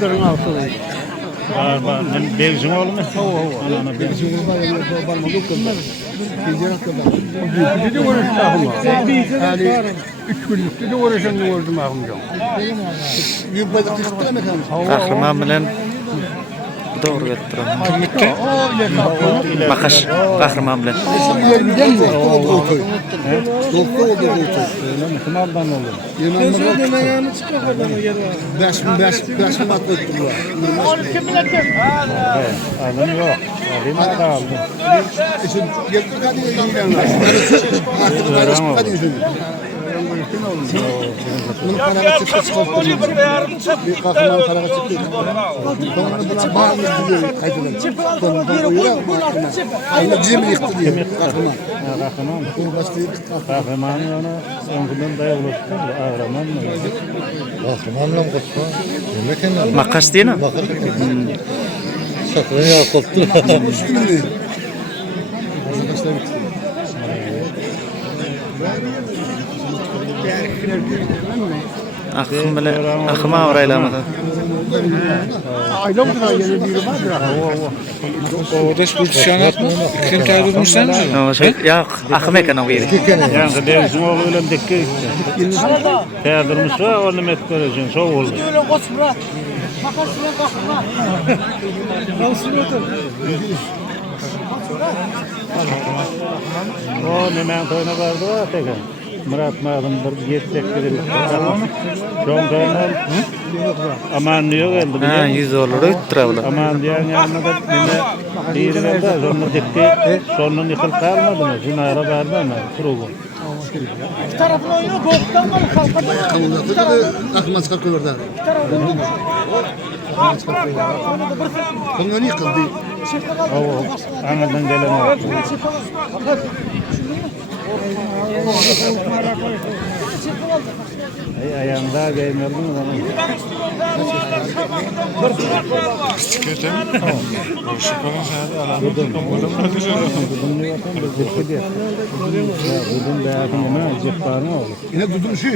Kırın altı değil. Ben Belgin oğlu mu? Ana Belgin oğlu var mı? Ticaret kadar. Bir de uğraştım. Yani 3 günlükte de uğraşan gördüm ağımca. Yılbaşı kışta ne kalmış? Kahraman bilen doğru getiriyor. Makaş kahraman bilen. Yerden mi? Doktor oldu. Kumardan oldu. Yemen'den ayağını çıkıyor oradan o yere. 5 mat koydular. Aldım yok. Alayım da aldım. Yeter kadar yiyen var. Artık karışık kadar yüzünü. Bunun paraga çıktı çıkarttı. Bir kahraman paraga çıktı. Sonra buna bağımlı diyor kaydılar. Sonra koyuyor. Aynı cim yıktı diyor. Kahraman. Kahraman. Bu başka yıktı. Kahramanı ona önceden dayılıktı. Kahraman mı? Kahramanla koşma. Yemek en Makaş değil mi? Sakın ya koptu. Üstüne. Akım bilen akıma orayla Aylamdır ha yeni biri vardır ha. O da bu şanat mı? İkin kaydırmışlar mı? Yok, akım eken o yeri. Yani Belgin oğlu öyle dikke gitti. Teyadırmış var, onu met göreceksin. Soğuk oldu. O nemen toyuna vardı var tekrar. Murat Mağdım'dır, yetsek gidelim. John Kaynan aman diyor geldi. Ha, 100 dolar öttüravlar. Aman diyen yanına da yine değil geldi. Sonra dikti, sonun yıkıl kalmadı mı? Zinara verdi ama kurugu. İki tarafın oynuyor, doğuktan mı kalkadı mı? Aklıma çıkartıyor orada. Bunun yıkıldı. Anadan gelemiyor. Ayağında gelmiyordun o zaman. Kötü mü? Boşluk olan şeyler alalım. Budun ne yapalım? Biz de budun değerli ne? Ceplarına oldu. Yine dudum şu.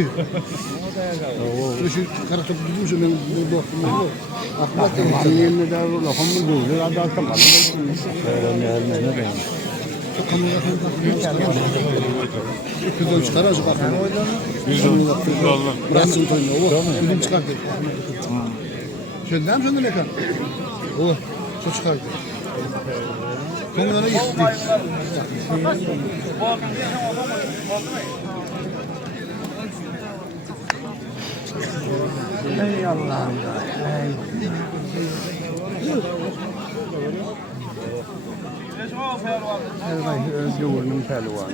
Şu kara topu dudum şu. Ben bu baktım yok. Aklıma Yerine de lafımı duydu. Hadi atamadım. Ne diyeyim? kızdan çıkar azı bakın. Bıraksın toyunu. O kızım çıkardı. Şöyle mi şöyle ne kan? O şu çıkardı. Konuna gitti. Ey Allah'ım ya. Özgür vurunun pehlivanı.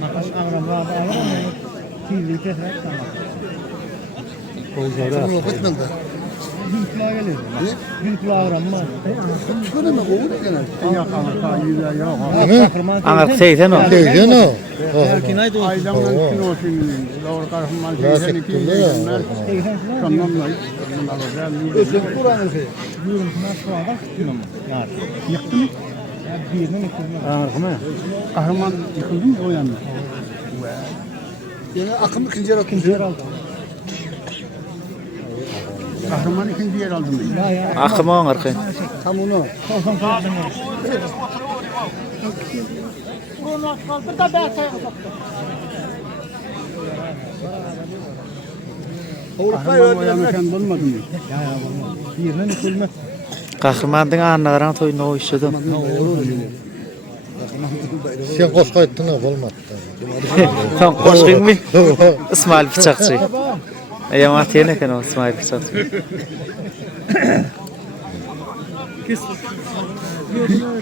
Makas avram var avram. Tiyli tekrar tamam. Konuna gitmedi. Büyükler gelir. Büyükler avram var. Şöyle mi? O ne genel? Yok ama yüzler yok. Anak seyten o. Değil mi? Aylamdan kilo senin. Doğru karşıman seysen iki yüzler. Kanlamla. Özüm Kur'an'ı şey. Yürüntüler şu anda tutuyor mu? Yani yıktı mı? Ya birinin yıkıldı. Ağrıma. Kahraman yıkıldı mı o yanına? Yani akım ikinci yer İkinci yer aldı. Kahraman ikinci yer aldı mı? Akıma on arkayın. Tam onu. Bunu kaldır da ben sayı kapattım. Kahraman o yanına sen bulmadın mı? Ya birinin yıkıldı. Kahramanın anlaran toyunu o işledim. Sen koşka ettin ha olmadı. Tam koşayım mı? İsmail Bıçakçı. Yamat yine kan o İsmail Bıçakçı.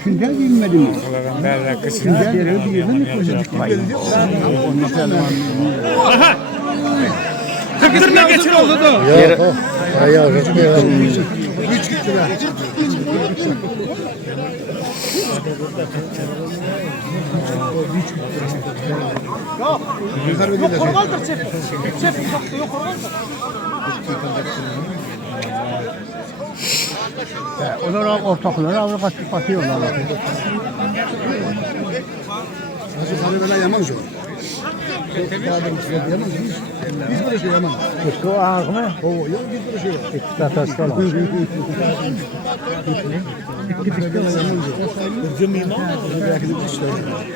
Künder bilmedi mi? Künder birinin yıkıldı. Kırkırına geçir oldu da. Ya ayağı gitmiyor. Üç gitti be. Yok korkaldır çep. Çep yok korkaldır. O da ortakları avra katıyorlar. Nasıl tabii böyle yaman şu. Biz böyle şey yaman. Kutku ağır mı? O yok biz böyle şey. Tatas falan.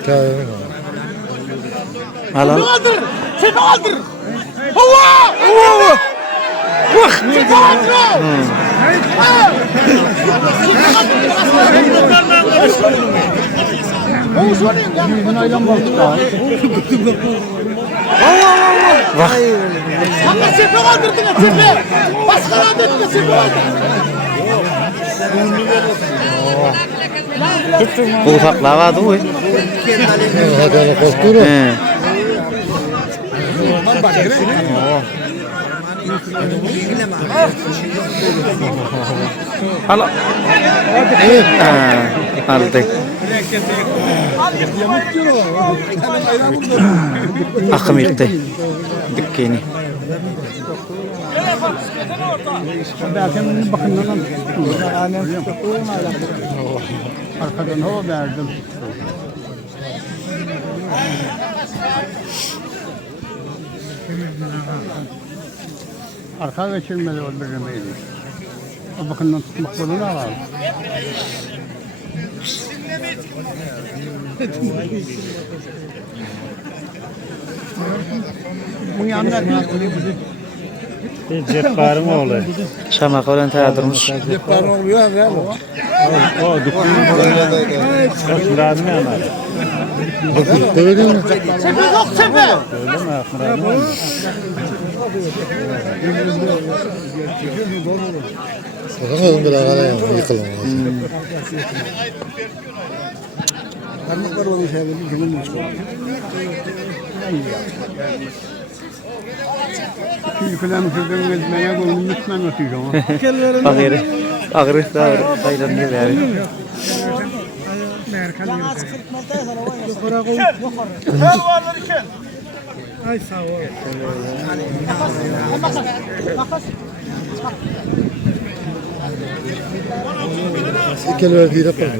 Kahve. Halal. Sen aldır. Hava! Bak! Sen aldır. O soruyor ya. Yüzün aylan balık da. Bak. Ama sefe aldırdın ya sefe. Başkalarına dedin ya sefe aldırdın. Bu ufaklığa vardı bu. Hadi korktuğunu. He. Hala. Aldı. Akım yıktı. Dikkeni. Belki bakımdan arkadan hava verdim. Arka geçirmeli o birine. O bakımdan tutmak zorunda var. Bu yanında Cepparım oğlu. Şamak olan tayadırmış. Cephan oluyor ya. O dükkanı kaç muradını yanar. Böyle mi? sefe yok sefe. Öyle mi? Muradını Bakalım bir ara yıkılalım. Parmaklar olan şey böyle durum çıkıyor. Ülkeden sözden gezmeye koyun lütfen atacağım. Ağrı. Ağrı da hayran değil yani. İkeler değil yapalım.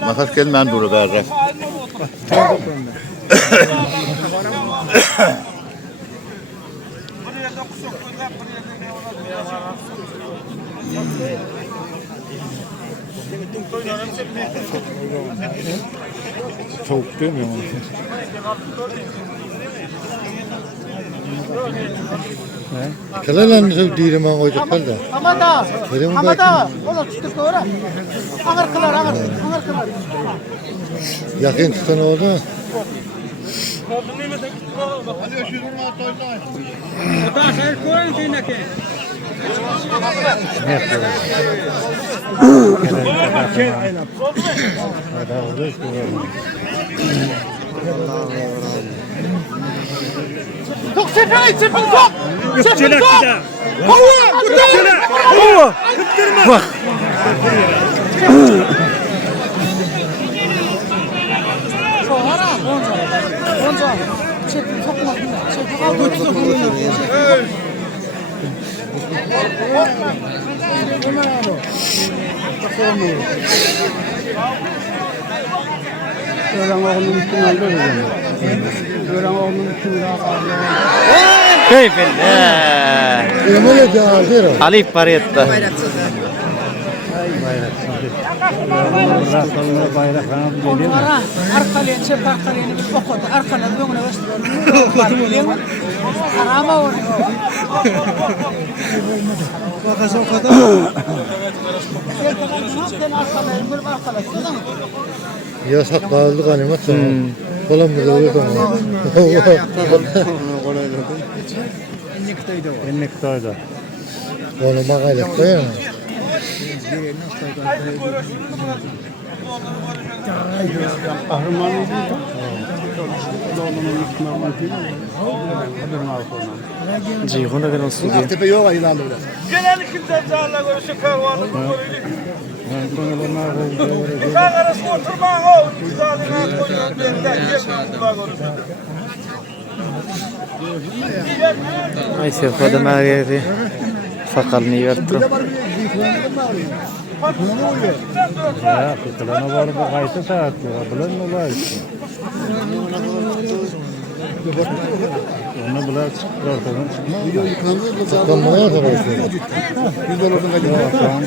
Makas gelmem duru garra. soğuk değil mi? Kalelerle söv değilim ben koyduklar da. Hamada. Benim Hamada. Ola tutup doğru. Ağır kılar, ağır kılar. Yakın tutan oldu. Sok sefer, sefer sok. Sefer sok. Hava. Bak. Öğren oğlunun için öldü. Öğren oğlunun için Keyfin. Öyle de ağır. Alip pariyetta. Onlara arkalayan, çep arkalayanı bir okudu. Arkadan önüne gösteriyor. Arama onu. Bakası o kadar. Sen arkalayın, bir arkalasın. Yasak kaldı ganimet sonra. Falan mı oluyordu ama. Enlik toyda. Onu makayla koyalım. kahramanıydı. Oğlunun için olmasıydı. Kadın altından. Cihuna ben olsun diye. Tepe yok ayılarla biraz. Genellikle kimse canla görüşü kahvanı koydu. Neyse kodum ağrıydı. Fakalını yırttım. Ya kıtılana var bu kayıtı saat bulan mı var işte. Onu bulan ortadan çıkmaz. Tamam kadar işte.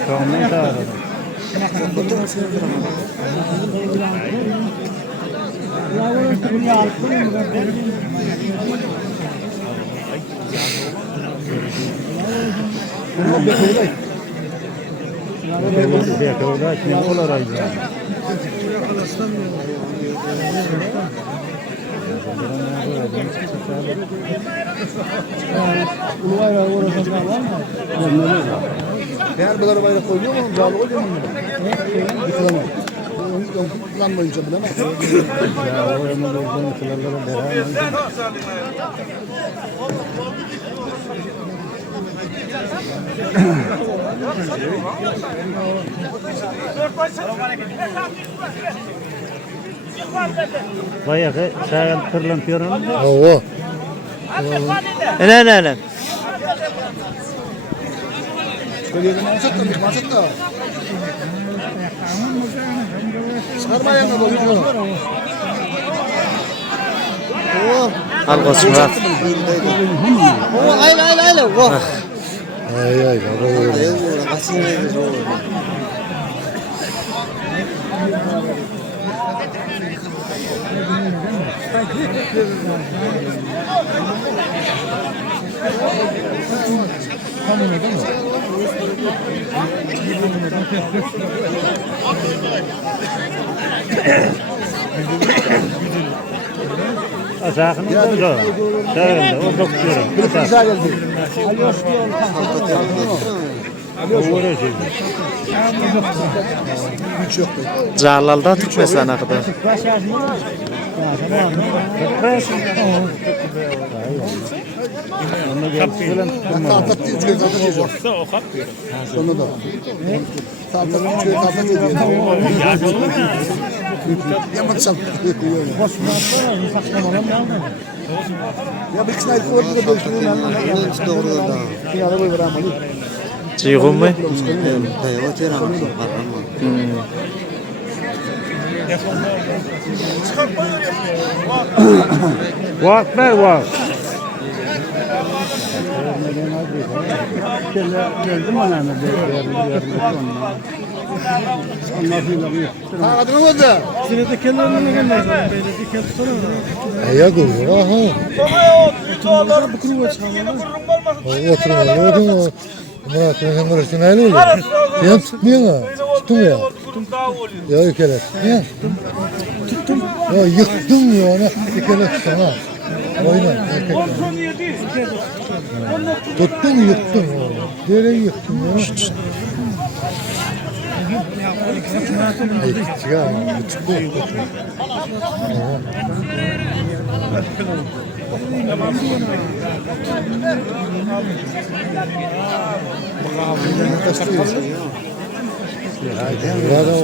Tamam ne kadar. Bekavda kim olar ayı. Uluvayla uğraşan var mı? Eğer böyle bayrak koyuyor mu? Bağlı oluyor mu? Yıkılamam. Yıkılanmayınca bilemem. Ya o yana doğru kılarlara beraber. Bayağı şayet kırlantıyorum. Oo. Ne. Söylüyorum maçat da. Çıkarma yanına doyuyor. Al koçum al. Ay ay. Azakını da şöyle o doktorum. Güzel geldi. Uğraşıyor. Hiç yok. Calalda tutmasa ne kadar. Onu gelsin. Tahtat değil, üç tahtat yiyeceğim. Sonra da. Tahtat, üç tahtat yiyeceğim. Yamatsam. Ya bir kısmı ayrı orada da bölüştürüyorum. Ben doğru da. Bir araba bırakmalı. Cıyğın mı? Vak ver vak. Ha adını mı da? Seni de kenarına gelmez. Böyle diken tutsana. Ayak oluyor. Aha. Bu kuru çıkarmalı. Oturma. Murat sen burası ne oluyor? Ya tutmuyor mu? Tuttum ya. Ya ülkeler. Ya. Tuttum. Ya yıktım ya ona. Ülkeler tutsana. Oyna. Tuttum yıktım ya. Nereye yıktım ya? Ya. Burada o.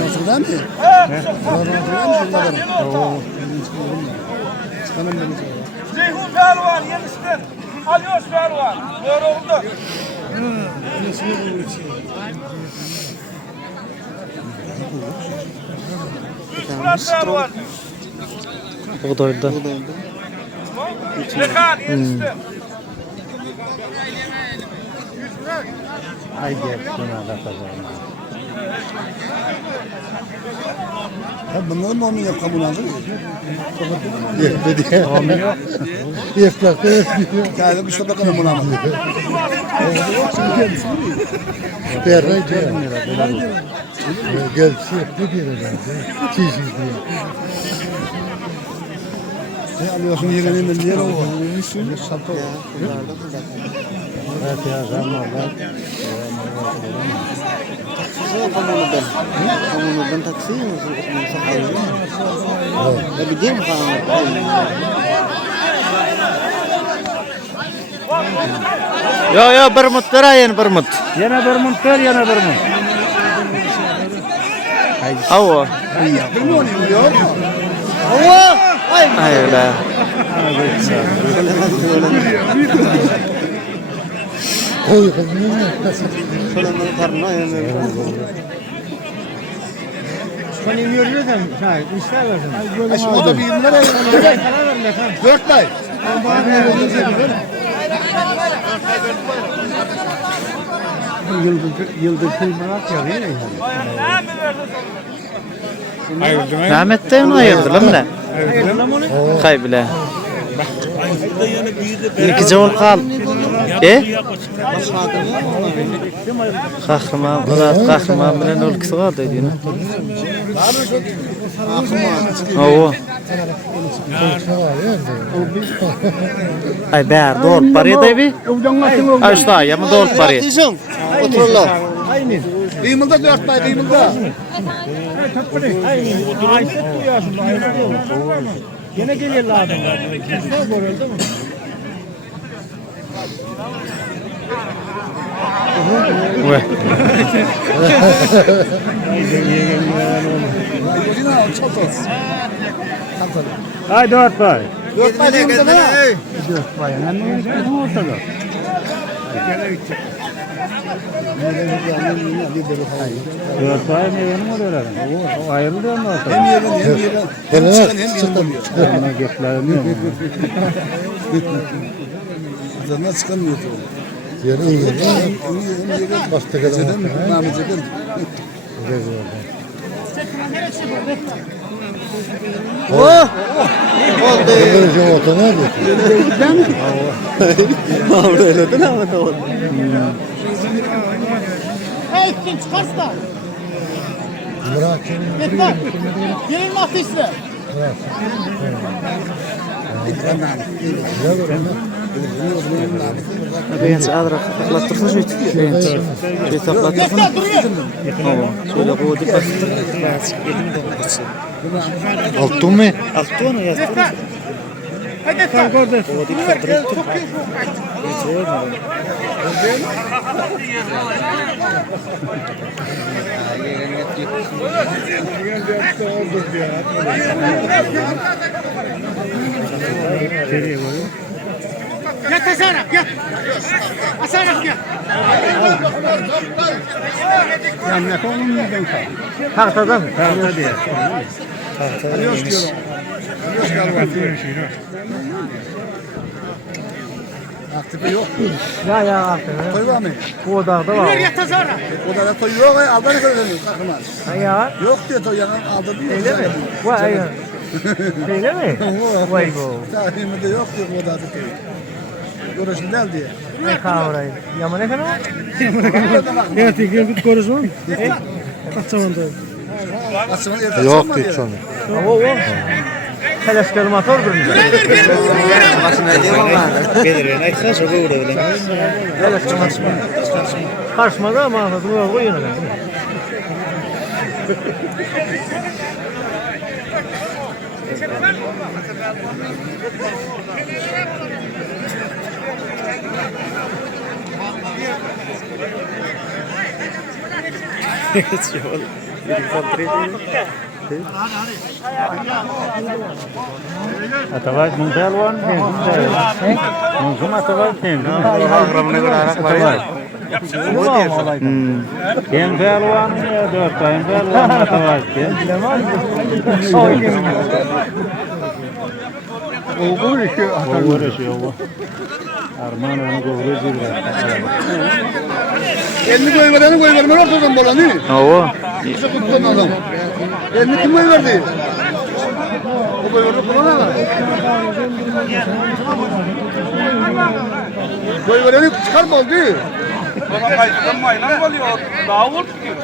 Nasıldan mı? Ceyhun Pehlivan yemiştir. Alıyoruz Pehlivan. Doğru oldu. Murat Pehlivan. Buğdayda. Lekan yemiştir. Ay gelsin Allah kazanır. Ya bunları mı onun yap kabul aldı? Yetmedi. Yeftak da yetmiyor. Yani bir şurada kadar bunu almadı. Berray diyor. Gelsi yaptı diyor. Çiğsiz diyor. Ne alıyorsun yerine mi diye o. Şalta. Evet ya zaman var. Komudan taksi bir değil mi falan? Yo bir mut ver ayın bir mut. Yana bir mut ver, yana bir mut. Avo. Ay öyle. Oy kızım. Hani yürüyorsan şahit işler versin. O da bir yıllar dört ay. Yıldır kılmırak ya değil mi? Ayırdım. Rahmetli mi ayırdı lan ne? Hay bile. İki ol kal. Kahraman, Murat kahraman bilen ülkesi kaldı yine. Oo. Ay ber doğru parayı da bir. Ay usta ya mı doğru parayı? Otururlar. Kıymılda 4 ay kıymılda. Gene geliyorlar adamlar. Ne görüldü mü? Ve. Hay 4 pay. 4 ay kıymılda ne? Dört pay ne yanım oluyor? O ayrılıyor mu? Hele çıktım. Ona getlerini yok. Zaten çıkamıyor. Yani iyi. Başta kadar. Namı çekin. Oh! Oldu. Böyle otona diyor. Öyle de ama doğru. Hey kim çıkarsa. Murat Yeter. Gelin mi ateşle? Ben sadra katlattırsa şu bir katlattırsa. Şöyle koydu bastı. Altın mı? Altı onu yazdı. Hadi tak orada. Gel tasarak gel. Asarak gel. Yani onun neden kal? Tahtada mı? Tahta diye. Aktife yok. Ya artık. Koy var mı? Bu odada var. Gel tasarak. O da koy yok. Aldan ne kadar kalkmaz. Ya. Yok diyor to yanın aldı diyor. Öyle mi? Vay. Öyle mi? Vay bu. Tarihimde yok diyor o da diyor. Görüşün del diye. Ne kavrayı? Yaman ne kadar? Evet, gelip konuşmam. Kaç zamanda? Aslında erkek Yok olmadı hiç ya. sonra. O. Teleskop motor durmuyor. Başına diyor ama. Gelir, aytsa çok uğradı bilen. Teleskop karşımada ama bu oyunu. Atavaz muntalwan, mungkin atavaz ken. Ken pelwan ya dört tane pelwan atavaz ken. O işi atar. O uğraşıyor bu. Arman onu kovruyor bir. Elini koy verme ortadan bolanı. Oo. Bize kutlan adam. Elini kim koy verdi? O koy verdi kulağına da. Koy vereni çıkarma oldu. Bana kayıtlanmayla mı oluyor? Davul tutuyor.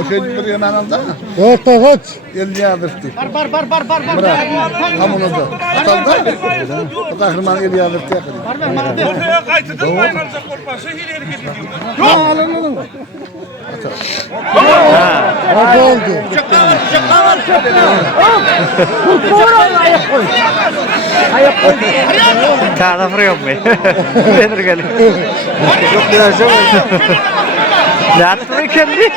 O şey bir hemen aldı. Orta kaç. 50 yadırttı. Bar. Bırak. Tam onu da. Atalım da. O da hırman 50 yadırttı yakın. Oraya kaytıdın bayrağınıza korkması hiç hareket ediyorum. Kaç oldu? Kağıda vuruyor mu? Nedir geliyor? Yok derece var. Ne attı kendi?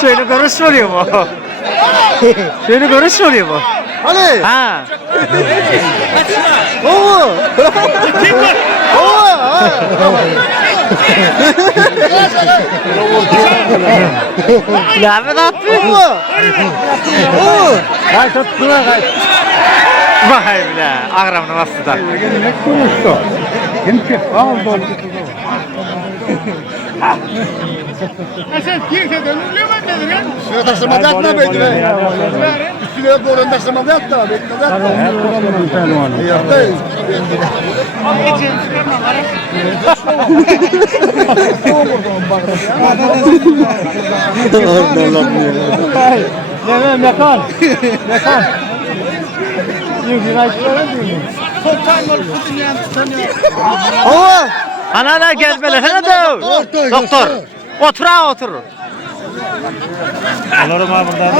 Şöyle görüş oluyor mu? Şöyle görüş oluyor mu? Hadi. Ha. Oo. Lafı da attı. Kaç tuttular kaç. Vay bile. Ağramına bastı da. Ne konuştu? Kim ki? Aldı. Sen kimseden ölüyor mu dedin ya? Üstüne taşlamadı atma beydi be. Üstüne doğru taşlamadı attı abi. Bekmedi attı. Yaptı. Mekan. Ana da gel böyle. Sana da. Doktor. Otur ha otur. Olurum ha buradan.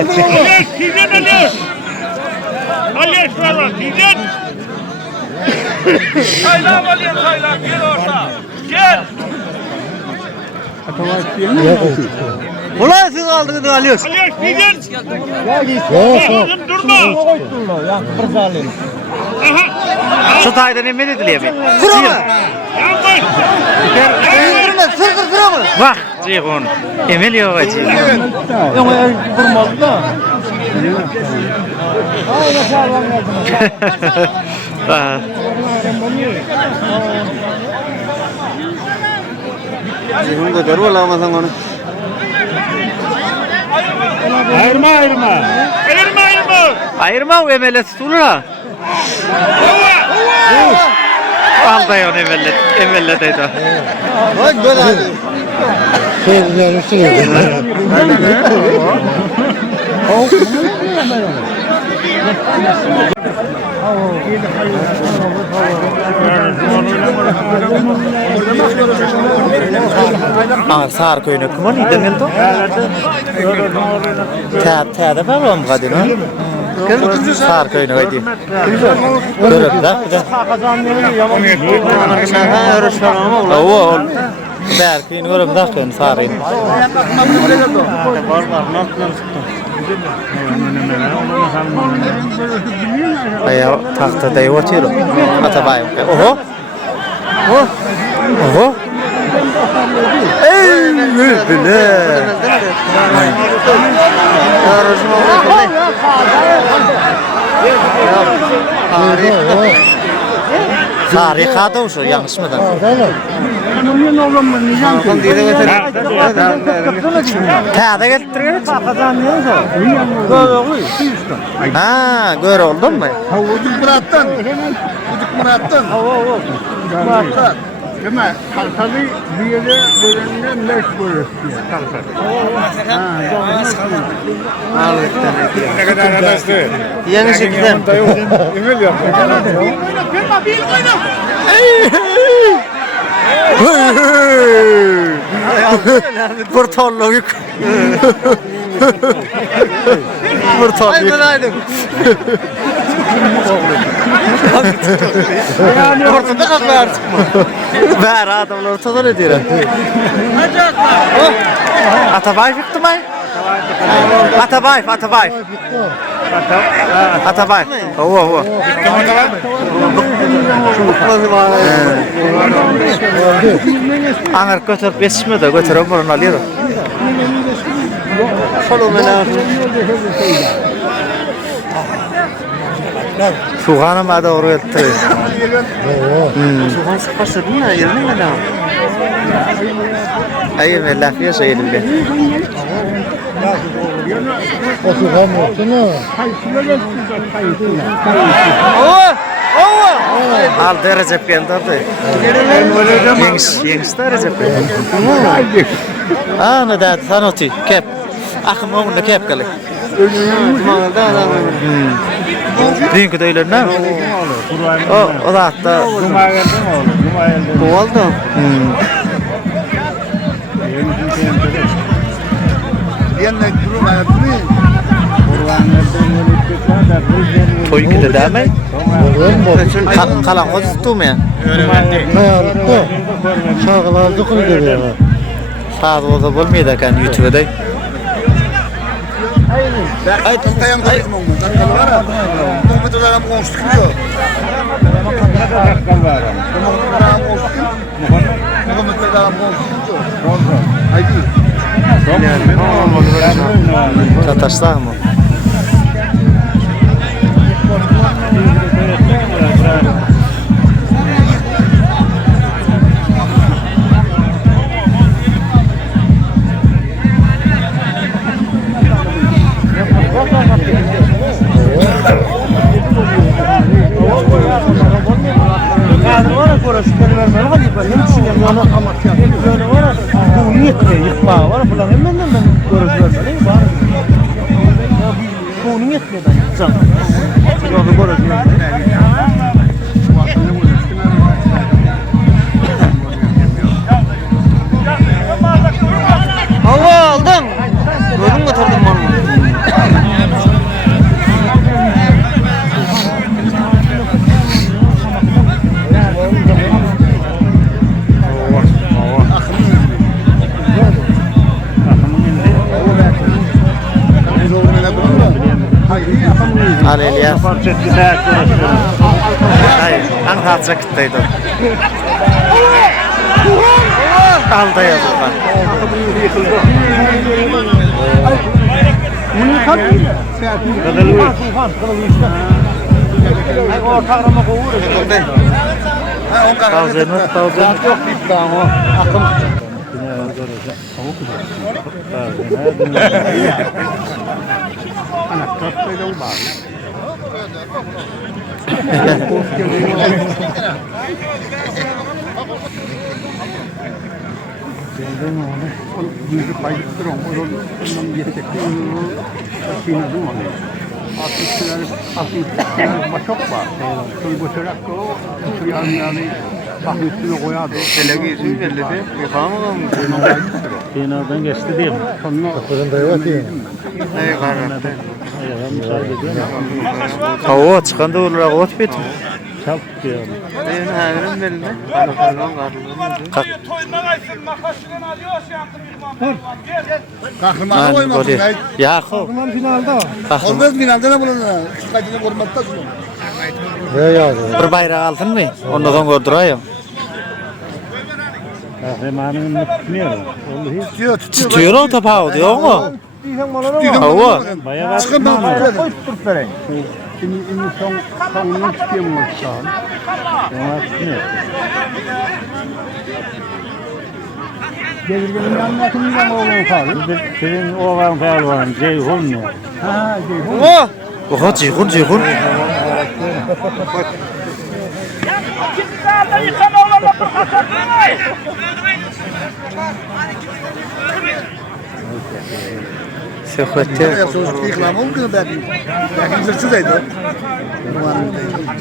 Aliye şu an diyecek. Sayla gel orta. Gel. Ulan siz aldınız alıyoruz. Aliye diyecek. Yok. Durma. Şu taydan emin ediliyor bir. Kırma. Yanlış. Kırma. Sır kırma. Bak. Cık onu. Emel yok acı. Kurmadı da. Bak. Bunu da gör valla ama sen onu. Ayırma. Ayırma o emelle tutulur ha. Al da onu emelle deydi. Bak böyle hadi. Şey güzel üstüne. Ağır sağır köyüne kuman iyiden geldi o. Tağda var mı kadın ha? Sağır köyüne kaydı. Görüp da bir de. Oo. Der köyünü görüp da köyünü sağır köyünü. Ayağı tahtada oturuyor. Atabayım. Oho. Oho. Ey bile. Harika da şu yanlış mı da? Kağıda getiriyor. Ha, gör oldu mu? Ucuk Murat'tan. Ucuk Murat'tan. Murat. Değil mi? Kalkalı bir yere bölümünde leş bölüsü. Ne kadar arkadaştı? Yeni şekilde. Emel yaptı. Portallık. Portallık. Ortada kalkma artık mı? Ver adamlar ortada ne diyor? Atabay çıktı mı? Atabay. Oo. Anger götürüp yetişmiyor da götürüp bunu alıyor. Tuğanım adı oraya getiriyor. Soğan sıkması değil mi? Yerine mi adam? Hayır ne laf ya söyledim ben. Otur kalmıyorsun ha. Oo! Aldı Recep geldi orada. Yengiz de Recep geldi. Ne dedi sana oti kep. Akım onunla kep kalı. Dünkü de öyle ne? O da hatta. Cuma geldi mi oğlum? Cuma geldi. Bu oldu. Diyenler durum hayatını. Toy gitti değil mi? Kalan o tuttu mu ya? Şarkılar dokun ediyor. Saat olsa bulmuyor da kan YouTube'da. Ay tayan koydum onu. Tayan var ya. Komputerden konuştuk diyor. Komputerden konuştuk diyor. Haydi. Çataşlar mı? Hava aldın. Gördün mü oturdun mu? Al Elias. Hayır, anlatsa gittiydi. Aldı yazılar. Tavzeni yok bir tane akım. Yüzü kayıttır ondan yetekli sinadım onu. 60 başok var. Soy götürerek o suyarını bakın üstüne koyardı. Selegi yüzü verildi. Yıkamam. Dinadan geçti değil mi? Fırında yok ya. Ne karardı? Hava çıkanda olur ot bit. Çok diyor. Benim haberim verildi. Kararlı. Toyundan aysın, makasından alıyor, şey yaptım İlman. Kahramanı koymadım. Ya Bundan finalda. Olmaz finalde ne bulun? Şu kaydını korumakta şunu. Ne yazıyor? bir bayrak aldın mı? Ondan gördürüyorum. Kahramanını tutmuyor. Tutuyor. Tutuyor o tapağı diyor mu? Diysen bana ne Tutuyor. Hava. Bayağı Çıkın ben böyle. Koy tutup vereyim. Şimdi sonunu çıkayım mı şu an? Ona tutmuyor. Devirgenin yanına kimden oğlum kaldı? Senin oğlan falan Ceyhun mu? Ha, Ceyhun. Oh! Oha Ceyhun. İkinci saatte yıkama oğlanla fırkatırmayın. Sefette. Yapıyoruz. İkram olmuyor belki. Belki zırçıdaydı.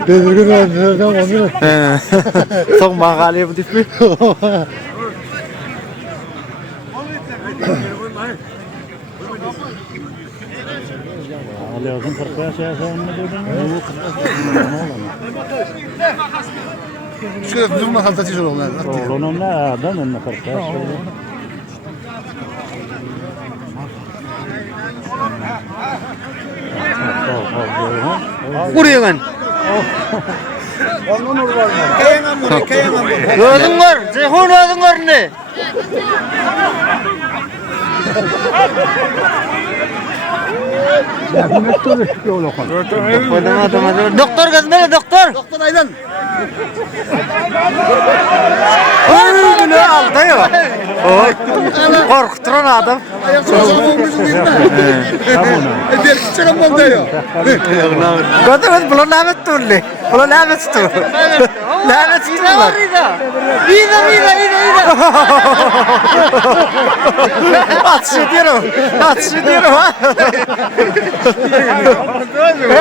Bezirgin öğrencilerden onu. Çok mağalaya bu tipi. Alıyorsun 40 yaş yaşamını diyordun. Şöyle durma haltacı onlar. Oğlunun ne adam önüne 40 yaş. Buraya lan. Kayangan. Gördün var. Ceyhun gördün var ne? Doktor gelmeli doktor. Doktor Aydan. Ne aldı ya? Korkuturan adam. Çıkan oldu ya. Götürün bunu lanet turli. Bunu lanet tur. Lanet turlar. Atış ediyorum. Atış ediyorum ha.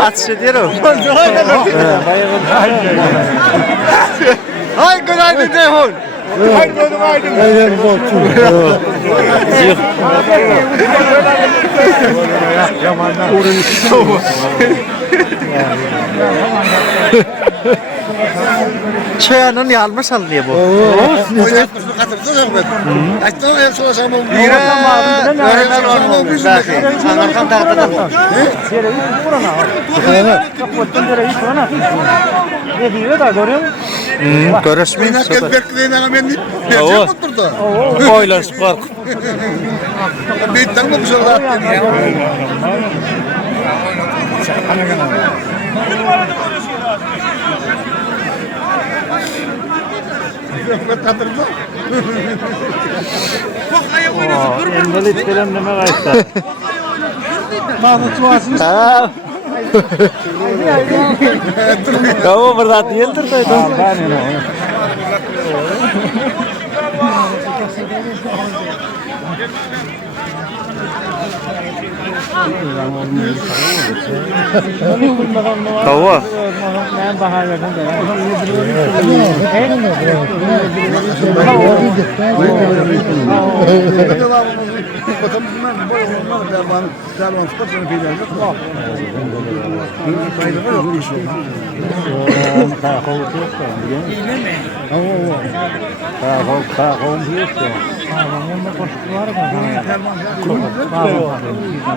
Atış ediyorum. Hay günaydın Ceyhun. Aynen bu. Çayanın yalmış alınıyor bu. Oynatmışını katırdı da Ahmet. Açtan en sola şamam. Anarkan dağıtıdan. Görüşmeyin. Herkes bekleyin hemen bir oturdu. Oylar kork. Bir tane bu soruda attın ya. Katırdı. Endelit kelam neme kaçtı. Kamu berarti yelter tuh itu. Tahu?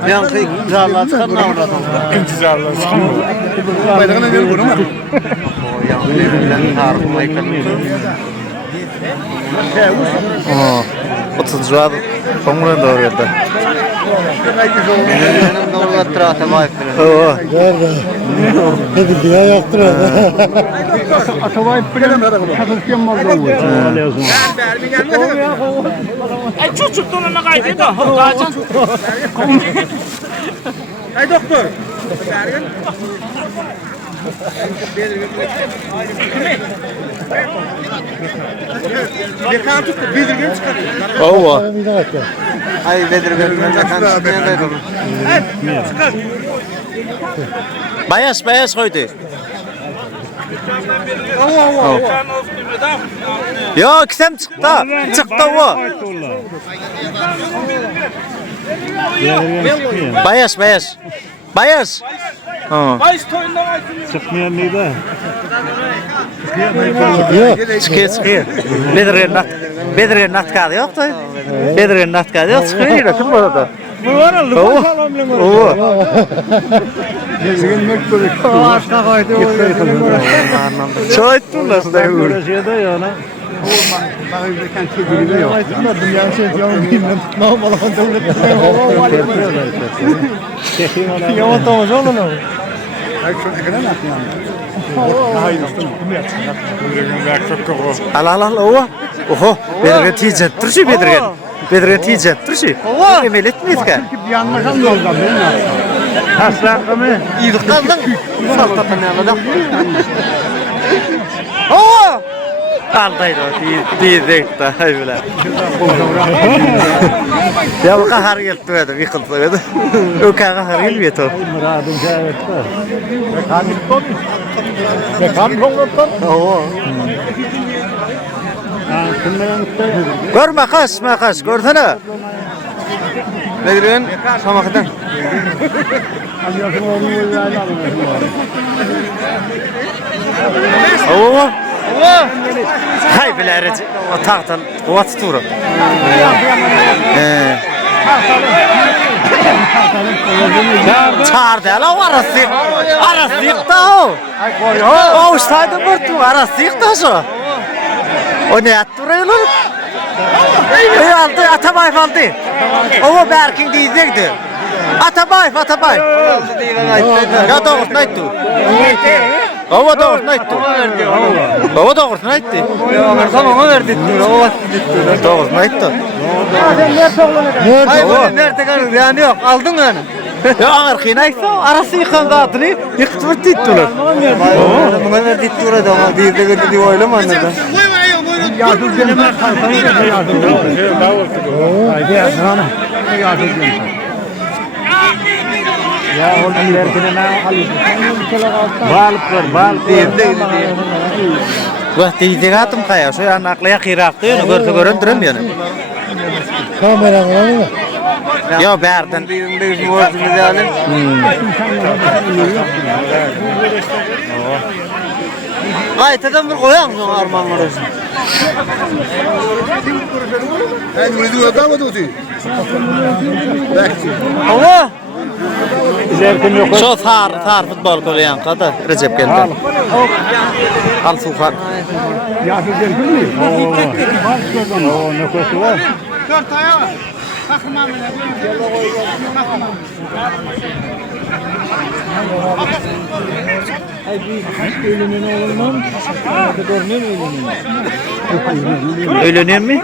Yang jalan sekarang orang Bayrağına verir bunu mu? yang bilang harus mereka itu. 30 jual pengurusan doğru ya da. Benim doğru tarafta var. Nerede? Hadi diye yaptılar. Atavay plan hafiften mal oldu. Ay çocuk donuna kaydı da. Kaçan. Ay doktor. Oh. Bir dakika. Ay bedirgen kan Bayas koydu. Yok sen çıktı. Çıktı o. Bayas. Bayas. Bayis toyundan aydın. Çıkmayan neydi? Çıkıyor. Bedirgen natkadı yoktu. Bedirgen natkadı yok. Çıkıyor. Kim bu arada? Bu var ya Lukas alamlen var. Oo. Gezgin mektubu. Aşka koydu. Çoğu ettiler size uğur. Burası da ya lan. Dünyanın şey yapıyorum. Bilmem. Ne yapalım devlet. Yaman tamam oğlum. Al. Oho. Bedirgen tiyecek. Turşu bedirgen. Bedirgen tiyecek. Turşu. Emelet mi etka? Bir anlaşan da oldu benim. Haslakımı. İyilik kaldın. Saltatın yanında. Oo! Kaldaydı o. Diyecek de. Hay bile. Ya bu kahar geldi böyle. Yıkıldı böyle. O kahar gelmiyor o. Muradın şahit var. Kan konuktan. Oo. Gör makas. Görsene. Bedirgen samaktan. Oo. Hay bilereci. O tahttan o tuturu. Çağırdı ala arası da o. O ustaydı burtu arası da şu. O ne attırıyorlar? Aldı Atabayf aldı. O Berkin diyecekti. Atabayf. Ya doğru neydi? Baba doğrusunu aytdı. Baba doğrusunu aytdı. Ona verdi. O vakti gitti. Doğrusunu aytdı. Ay bu nerede kalır yani yok. Aldın yani. Ya ağır kıyınaysa arası yıkan zatını yıkıtıp tittiler. Buna verdi durada ama bir de gördü diye oylama anladım. Ya oğlum derkine ben alayım. Balık Vah diyecek atım kaya. Şu an aklaya kıyraktı. Görse göründürüm yani. Kameran var mı? Ya berden. Birinde bir borcunu da alın. Kaytadan bir koyan mı armağan orası? Yani bunu diyor da mı diyor? Allah! Şu tar futbol koyan kadar Recep geldi. Al Sulhan. O ne kötü var. Öyleniyor mu?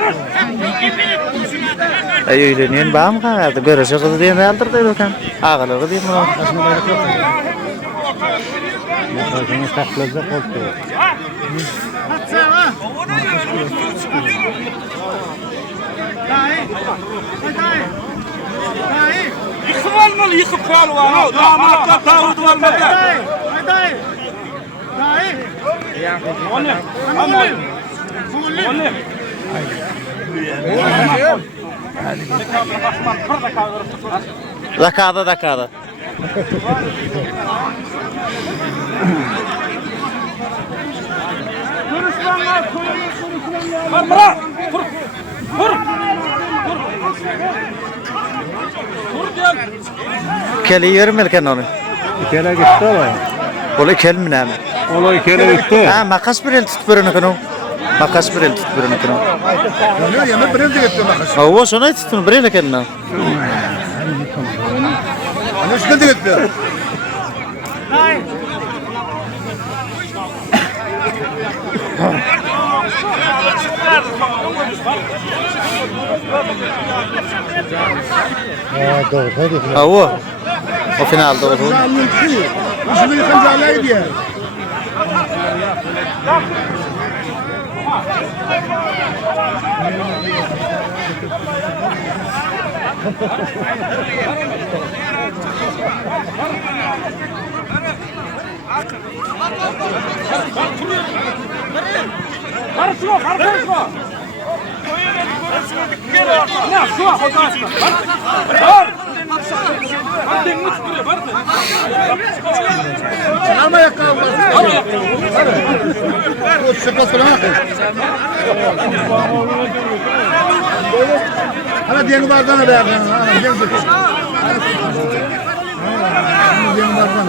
Öyleniyor bağım kaldı. Görüşü kızı diye ne aldırdı öyle kan? Ağaları kızı diye mi oldu? Başını saklayacak oldu. Yıkıp almalı, yıkıp kalı var. Damatlar Davut olmadı. Dakada. Bırak! Vur! Keli yürümelken onu. Kele gitti ama. Ola kel mi ne mi? Olay kele gitti. Ha makas bir el tut birini kanu. Makas bir el tut birini kanu. Ne yemek biraz da getiriyor makas. Ava şuna tutun bir el kelna. Ne şuna da getiriyor. Ha doğru. Hadi. Ava. O finalde oldu. Şunu yıkanca alaydı ya. Karışma. Ne şu an var. Ama yakalım. O sepas falan. Hala diğer bardan da verdim. Diğer bardan.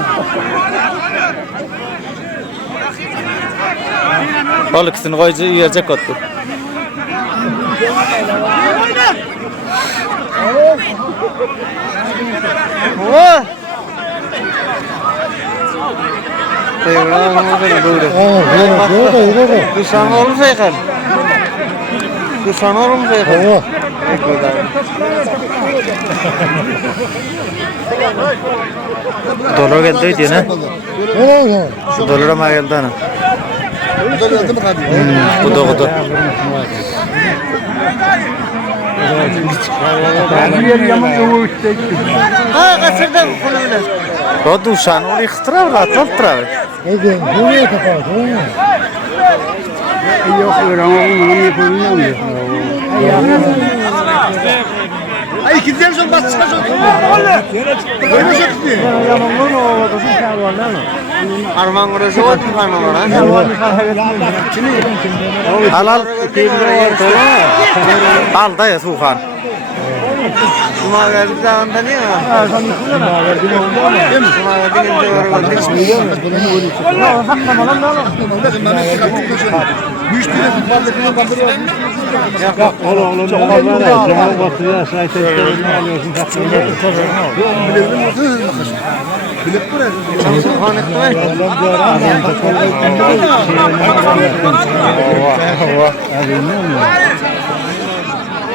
Balıksını koyucu yiyecek attı. Allah! Eyvallah böyle. Doğru. Kuşan olursa yakar. Kuşan olursa yakar. Allah. Dolar geldi diye ne? Helal Dolara mı geldi ana? Bu da geldi mi hadi? Kudu. Ha kaçırdım kulübüne. O duşan onu ihtira var, atıltıra var. Hadi. Buraya kapat. Yok öyle ama bunu yapamıyor. Ay ikinciden sonra bas çıkacak. Böyle şey gitti. Arman orası var mı arman? Al. Al da ya Sulhan. Cuma verdik de anda ne ya? Cuma verdik de var. Bu Oğlum var ya, Cemal Batı'ya sayta işlerini alıyorsun. Bilek buraya.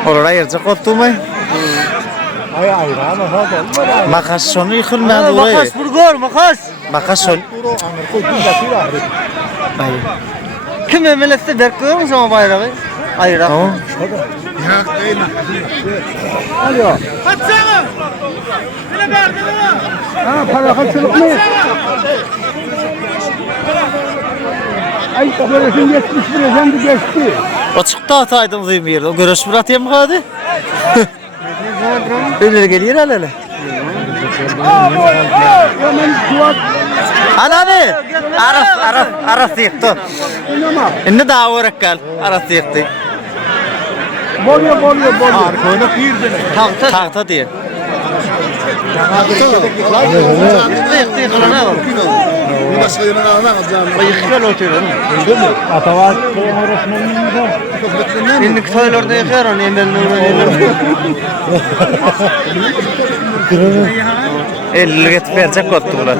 Orada yerce kottu mu? Makas sonu yıkılmayan orayı. Makas burgor makas. Makas son. Kim emeleste berk koyuyor musun ama bayrağı? Hayır. Tamam. Ha para kaçılık mı? Ay böylesin 70 lira sen de geçti. O çıktı ataydım duyum yerde. O görüş murat yem kadı. Öyle geliyor hele. Anani. Araf yıktı. İnne daha uğrak kal. Araf yıktı. Bolyo. Tahta diye. Başka yerine alamam canım. Yıkıyor oturuyor. Atavar orasının da. İndik toylarda yıkıyor onu emelini uğranıyorlar. 50 get verecek kottu ulan.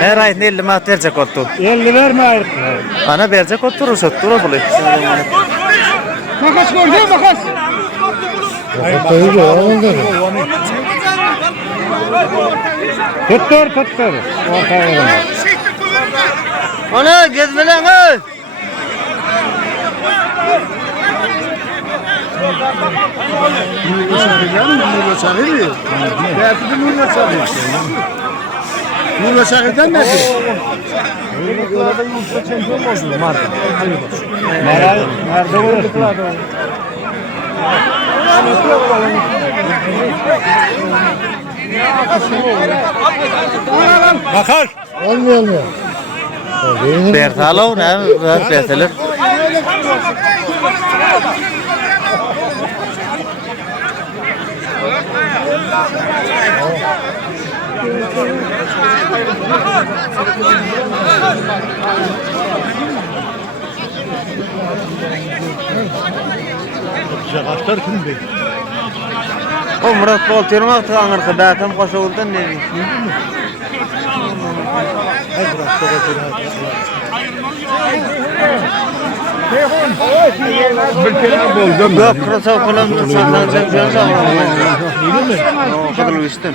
Her ay 50 mat verecek kottu. 50 verme ayrı. Ana verecek kottu rusattu ulan bulu. Makas gördün makas. Tuttur. Ortaya verin. Ana gezmelen ey. Nurla Şahir. Dertli Nurla Şahir. Nurla Şahir'den ne? Nerede burası? Bakar. Olmuyor. Bertalo ne? Berteler. Şakaşlar kimdi? O Murat Baltırmak tağınır kıdakım koşuldan ne diyeyim? Yok kırasa falan tutsandan sen görsen o kadar üstün.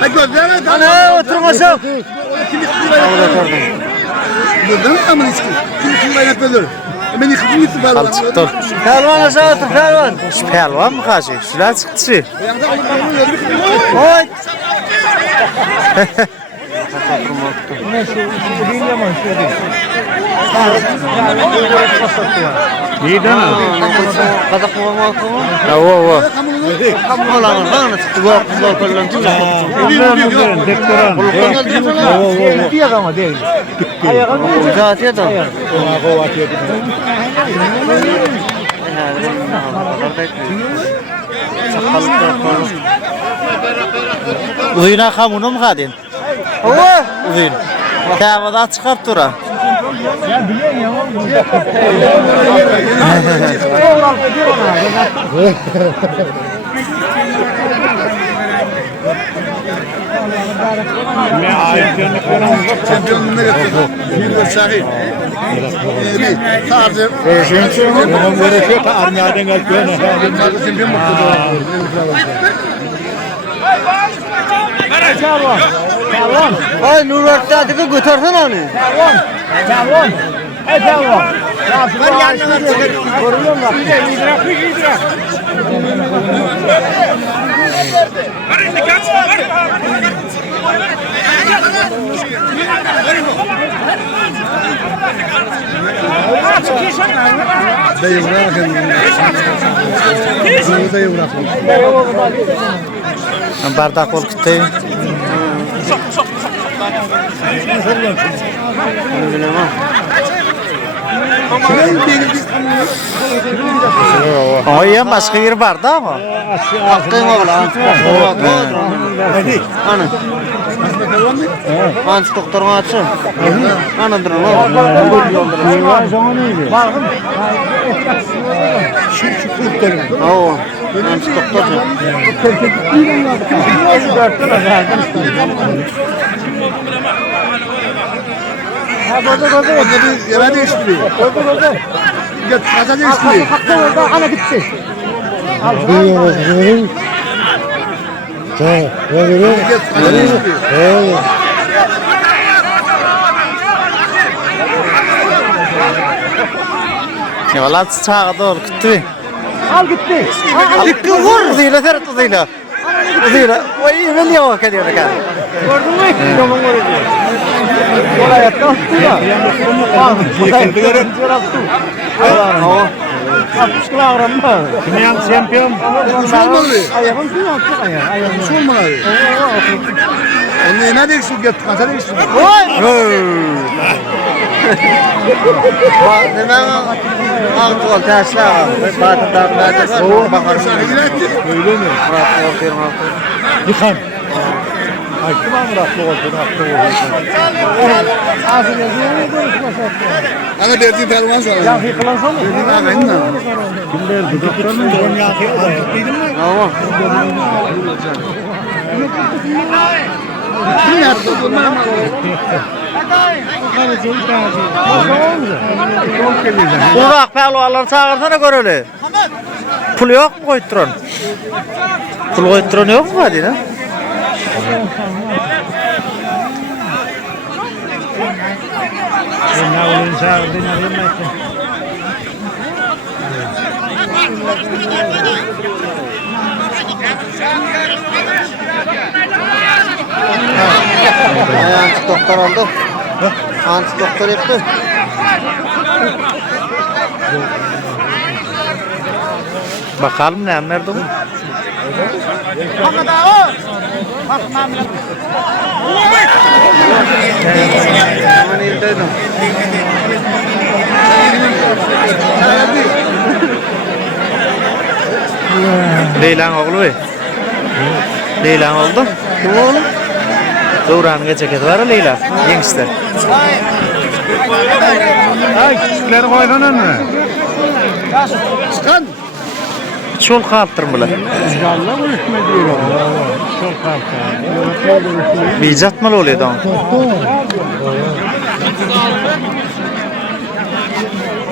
Hadi gözleme. Ana oturmasam. Buradan mı içki? Kim bayrak böyle? Ben yıkıp gitti bana. Al çıktı. Pelvan aşağı otur pelvan. Pelvan mı kaçı? Şuna çıktı. Oy. İyi deme. Kazak mı olmaz mı? O. Kamulan bana çıktı bu kızlar falan tüm Bunların dektoran. Diye ama değil. Zaten da. Uyuna kamunu mu kadın? Allah! Uyun. Kavada çıkıp dura. Ne ayetlerini koyalım. Şampiyonluğuna getirdi. Nurla Şahir. Tarzı. Onun böyle ta armadan kalkıyor. Şampiyon mutlu. Ay Nurat'taki götürsene onu. Tamam. Ben yanına çıkıyorum. Koruyorum bak. İdrak. Dayı bırakın. Dayı bırakın. Bardak ol gitti. O yan başka yer vardı ama. Hakkın oğlan. Ana. Anç doktor açı. Anadır o. Bakın. Şu kurtlarım. Oo. Anç doktor. Orada bir yere değiştiriyor. Git kaza değiştiriyor. Ana gitti. Duyuyor. Tamam. Ya görüyor musun? Git kaza değiştiriyor. Evet. Ya valla sağa doğru gitti. Al gitti. Gitti vur. Uzayla sert uzayla. Uzayla. Vay evvel ya vakit diyor kan. Gördün mü? Yolun oraya. Oraya attı ya. Oo. 60 kilogram mı? Dünya şampiyon. Ayağım kim yapacak ayağı? Ayağım. Şu olmalı abi. Onu yine değiştiriyor. Git kaza değiştiriyor. Bak demem altı ol taşla. Batı dağlarda bakar. Yine etti. Öyle mi? Murat firma. Yıkan. Ay kim amratlı oldu, haklı Ana verdiğin pervan sonra. Ya yıkılansana. Ben de. Kim verdi? Doktorun doğum yankı gittiydin mi? Tamam. Kim yaptı? Bunlar Burak pehlivanlar çağırsana göreli. Pul yok mu koyutturan? Pul koyutturan yok mu hadi ne? Ne olayım çağırdı, ne bilmezsin. Anç doktor oldu. Anç doktor yaptı. Bakalım ne nerede bu? Leylan oğlu. Leylan oldu. Kim oğlu? Doğran'ın ceketi var Leyla. Yengişler. Ay küçükleri koydun mu? çıkan. Çol kalktırmılar. Canla görüşme diyorum. Çok kalktı. Bicat mı oluyor da?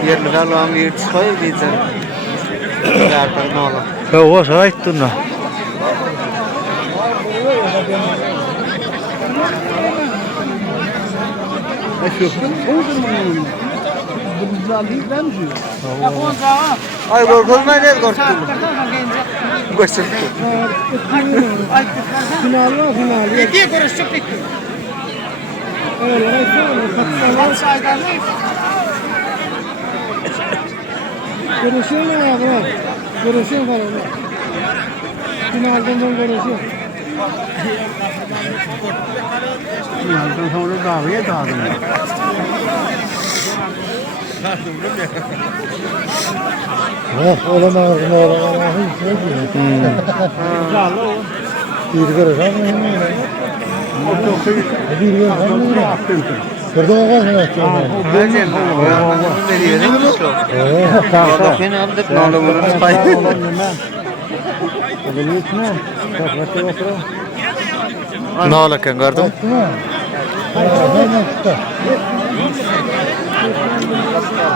Yerli kalan bir çıkıyor bize. Yardım ne olur? Ya o şey ettin ne? Ay korkulmayın el korktum. Görsün. Final var final. İkiye görüşecek bitti. Öyle görüşüyor mu ya bro? Görüşüyor mu? Finalden ben görüşüyor. Yandan sonra kahveye dağıldım. Olamaz. Bir kere Kırdım ağzına açacağım. Beni aldık ne olur pay. Ne olacak gördün?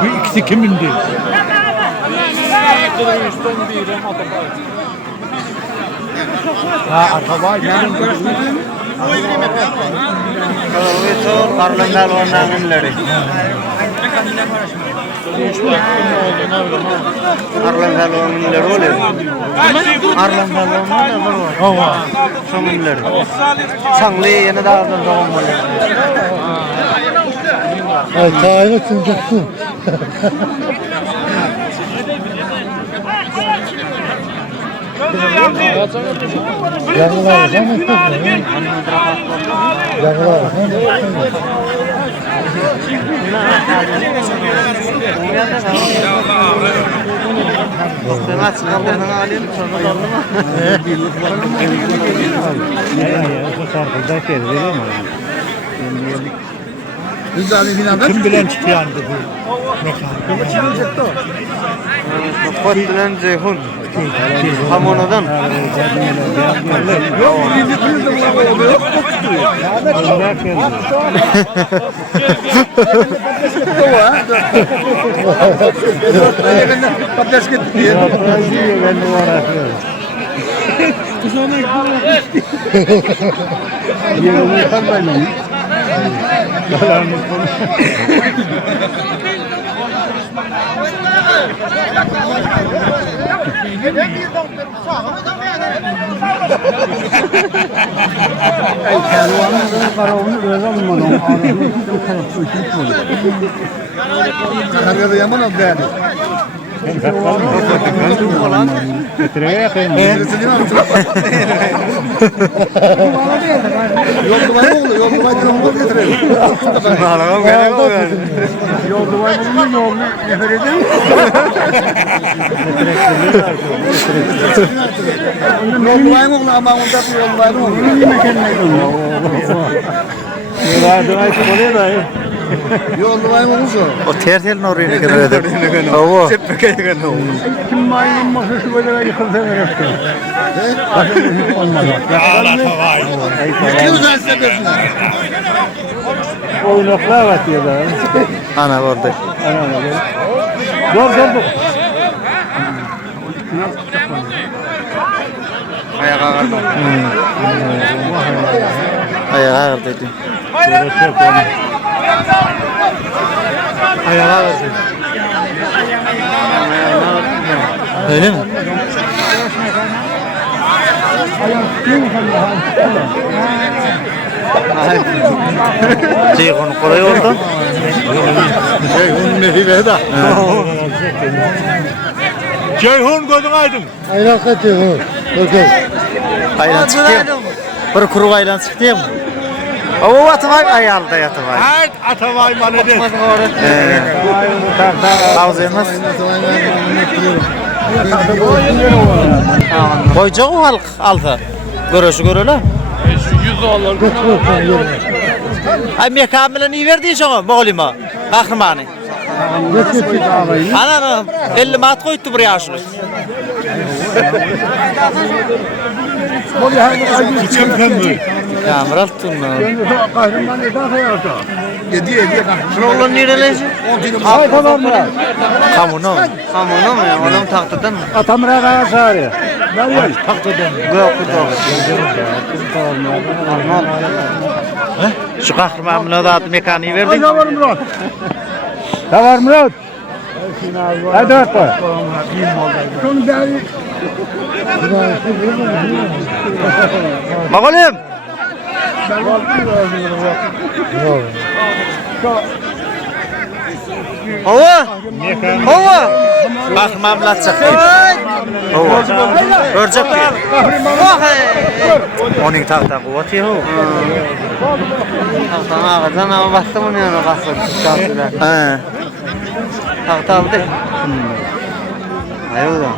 Bu ikisi kimindi? Karlan dalvandan inleri. Karlan dalvandan inleri oluyor. Karlan dalvandan da var. Son inleri. Sangli yana da ardından devam oluyor. Ay tayını çıkacaksın. Yanılar sen mi? Yanılar sen mi? Sen açıklarını alayım sonra da mı? Bu sarkılda kez değil mi? Kim bilen çıkıyor bu Kot bilen Ceyhun. Hamonadan. Patates gitti diye. Karagada yaman oldu yani. Getireye yapayım. Gerisini mi Yol duvarı mı oluyor? Yol duvarı mı getirelim? Malama gerek o yani. Yol duvarı mı yol nefer edeyim? Yol duvarı mı oluyor? Ama onda bir yol duvarı mı oluyor? Yol duvarı mı oluyor? O tertelin oraya girer. Avo. Kim maymun masası böyle yıkılsa verirsin. Olmadı. Yıkıyoruz ben size gözüne. Oynaklar var diye da. Ana orada. Dur. Ayağa kalktım. Ayağı ağır dedi. Ayağa kalktım. Öyle mi? Ceyhun kolay oldu. Ceyhun meyve de. Ceyhun gözün aydın. Ayran kaç Ceyhun? Bakın. Aylan çıktı ya. Bir kuru aylan çıktı ya. O atavay ayalda yatavay. Hayt atavay manedir. Ağız yemez. Koyacak o halk altı. Görüşü görüyle. Ay mekamilen iyi verdi hiç ona boğulima. Kahramanı. Anam 50 mat koydu buraya aşırı. Ya Murat tunna. Yedi. Şunun nerelesi? Ay tamam Murat. Kamunu. Hamona mı ya? Onun taktıdan mı? Atamıra kadar çağırıyor. Nereye? Taktıdan. Yok Şu kahramanına da adı mekaniği verdi. Ne var Murat? Ne var Murat? Hadi bak. Şunu beri Bakalım. Hava. Hava. Bak mamlat çıktı. Hava. Örcek diyor. Onun tahta kuvveti yok. Tahtana ağacan ama bastı mı yani kalktı. He. Tahta aldı. Hayır o zaman.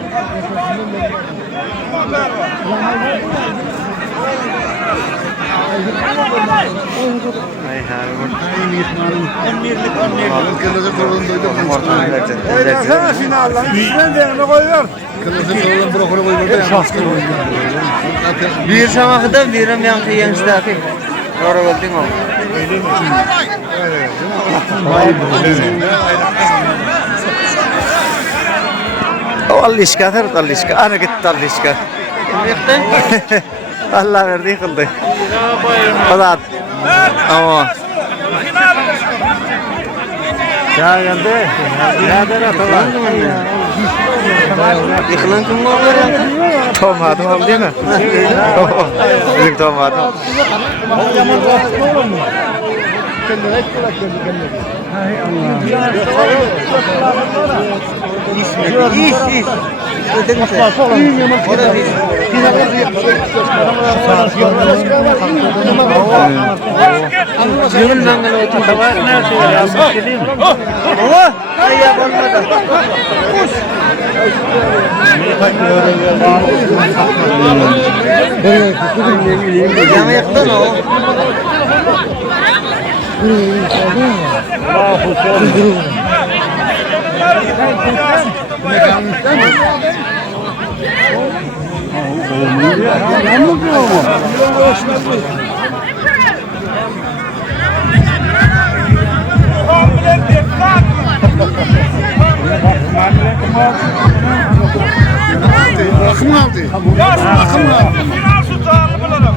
Ay harbi. Kırmızı sorun duydum. Ortadan verecek. Bizden de yanına koyuyor. Kırmızı sorun brokoli koydu. Bir şamakıdan birim yankı yenişteki. Doğru gördün o. O allişka ferdi allişka. Ana gitti allişka. Allah verdi yıkıldı. O da ama. Ya geldi. Nereden atalar? Yıkılan kim var ya? Tomadım oldu değil mi? Bizim tomadım. kendine hiç kulak kendi kendine. İş. Yılından beri otur. Sabah nerede ya? Asıl geleyim. Baba, ayıp olmadı. Cama yaktın o. Akım aldı. Akım aldı. Final sultanı bulalım.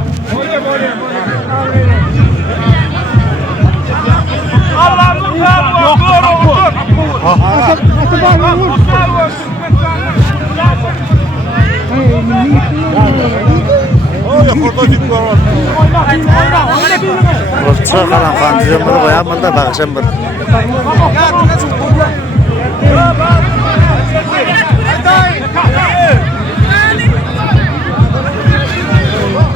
Allah'ın var. Doğru otur. Olsa kalan fantezim bunu koyamın da bakışım bir.